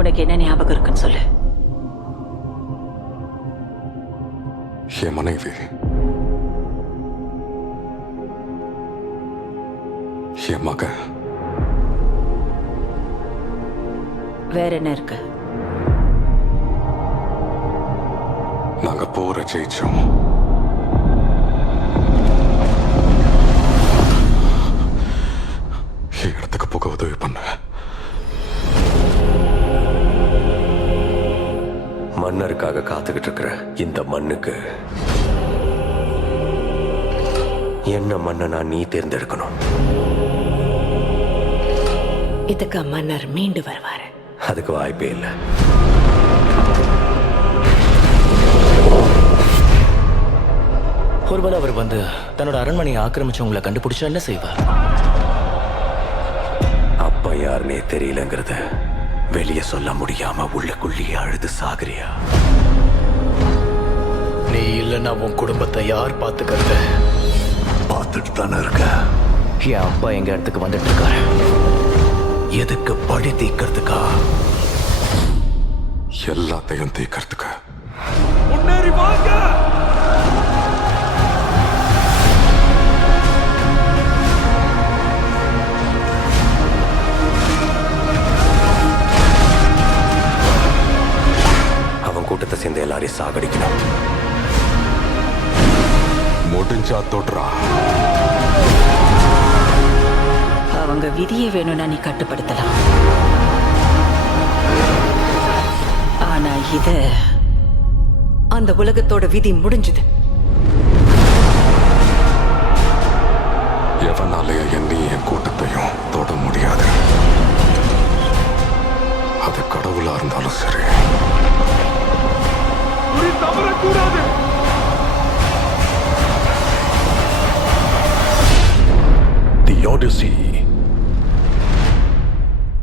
உனக்கு என்ன ஞாபகம் இருக்குன்னு சொல்லு. என் மனைவி, என் மகன். வேற என்ன இருக்கு? நாங்க போற ஜெயிச்சோம். இடத்துக்கு போக உதவி பண்ண. மன்னருக்காக காத்துக்கிட்டு இருக்கிற இந்த மண்ணுக்கு என்ன மன்னனா நீ தேர்ந்தெடுக்கணும். இதுக்கு மன்னர் மீண்டு வருவாரு. அதுக்கு வாய்ப்பே இல்லை. ஒருவேளை அவர் வந்து தன்னோட அரண்மனையை ஆக்கிரமிச்சவங்களை கண்டுபிடிச்சா என்ன செய்வார்? அப்பா யாருன்னே தெரியலங்கிறத வெளியே சொல்ல முடியாம உள்ளுக்குள்ளேயே அழுது சாகுறியா? நீ இல்லைன்னா உன் குடும்பத்தை யார் பார்த்துக்கிறது? பார்த்துட்டு தானே இருக்க. என் அப்பா எங்க இடத்துக்கு வந்துட்டு இருக்காரு. எதுக்கு? பழி தீக்கிறதுக்கா? எல்லாத்தையும் தீக்கிறதுக்கு. முன்னேறி வாங்க. அவன் கூட்டத்தை சேர்ந்து எல்லாரையும் சாகடிக்கணும். முடிஞ்சா தொடுறா. அவங்க விதியை வேணும்னா நீ கட்டுப்படுத்தலாம். ஆனா இது அந்த உலகத்தோட விதி முடிஞ்சது. எவனாலேயே என்னையும் என் கூட்டத்தையும் தொட முடியாது. அது கடவுளா இருந்தாலும் சரி. தவறக்கூடாது. தி ஓடிசி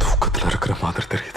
தூக்கத்துல இருக்கிற மாதிரி தெரியுது.